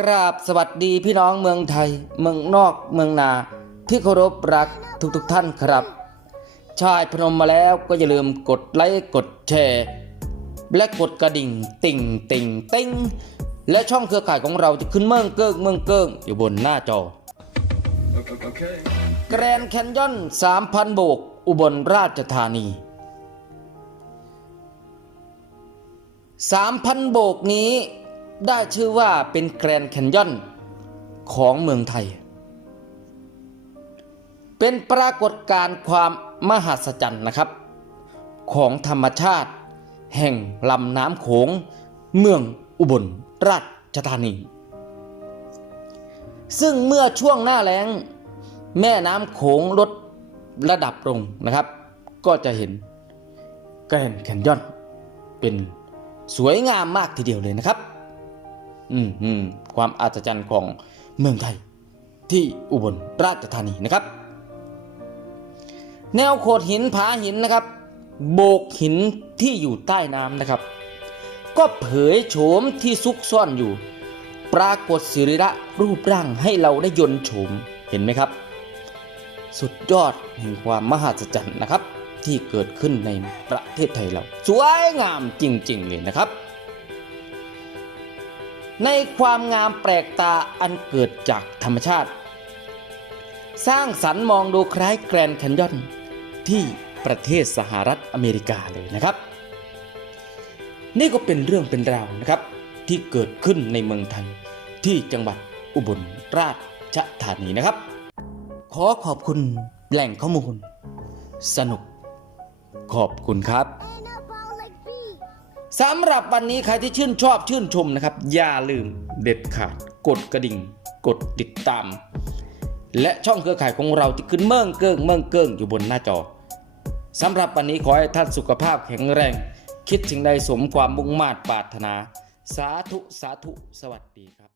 กราบสวัสดีพี่น้องเมืองไทย เมืองนอกเมืองนาที่เคารพรักทุกๆทท่านครับ ชายพนมมาแล้วก็อย่าลืมกดไลค์กดแชร์และกดกระดิ่ง ติ่งติ่งติ้งและช่องเครือข่ายของเราจะขึ้นเมืองเกิ้งเมืองเกิ้งอยู่บนหน้าจอ Okay. แกรนแคนยอน 3,000 โบก อุบลราชธานี 3,000 โบกนี้ ได้ชื่อว่าเป็นแกรนด์แคนยอนของเมืองไทย เป็นปรากฏการณ์ความมหัศจรรย์นะครับ ของธรรมชาติ แห่งลำน้ำโขงเมืองอุบลราชธานี ซึ่งเมื่อช่วงหน้าแล้ง แม่น้ำโขงลดระดับลงนะครับ ก็จะเห็นแกรนด์แคนยอนเป็นสวยงามมากทีเดียวเลยนะครับ อืมอืมความอัศจรรย์ของเมืองไทย ที่อุบลราชธานีนะครับ แนวโขดหินผาหินนะครับ โบกหินที่อยู่ใต้น้ำนะครับ ก็เผยโฉมที่ซุกซ่อนอยู่ ปรากฏสิริระรูปร่างให้เราได้ยนโฉมเห็นไหมครับ สุดยอดแห่งความมหัศจรรย์นะครับ ที่เกิดขึ้นในประเทศไทยเรา สวยงามจริง ๆ เลยนะครับ ในความงามแปลกตาอันเกิดจากธรรมชาติ สร้างสรรค์มองดูคล้ายแกรนด์แคนยอนที่ประเทศสหรัฐอเมริกาเลยนะครับ นี่ก็เป็นเรื่องเป็นราวนะครับ ที่เกิดขึ้นในเมืองไทยที่จังหวัดอุบลราชธานีนะครับ ขอขอบคุณแหล่งข้อมูล สนุก ขอบคุณครับ สำหรับวันนี้ใครที่ชื่นชอบชื่นชมนะครับ อย่าลืมเด็ดขาด กดกระดิ่ง กดติดตาม และช่องเครือข่ายของเราที่ขึ้นเมืองเกิ้งเมืองเกิ้งอยู่บนหน้าจอสำหรับวันนี้ขอให้ท่านสุขภาพแข็งแรง คิดถึงใดสมความมุ่งมา่ปรารถนา สาธุสาธุสวัสดีครับ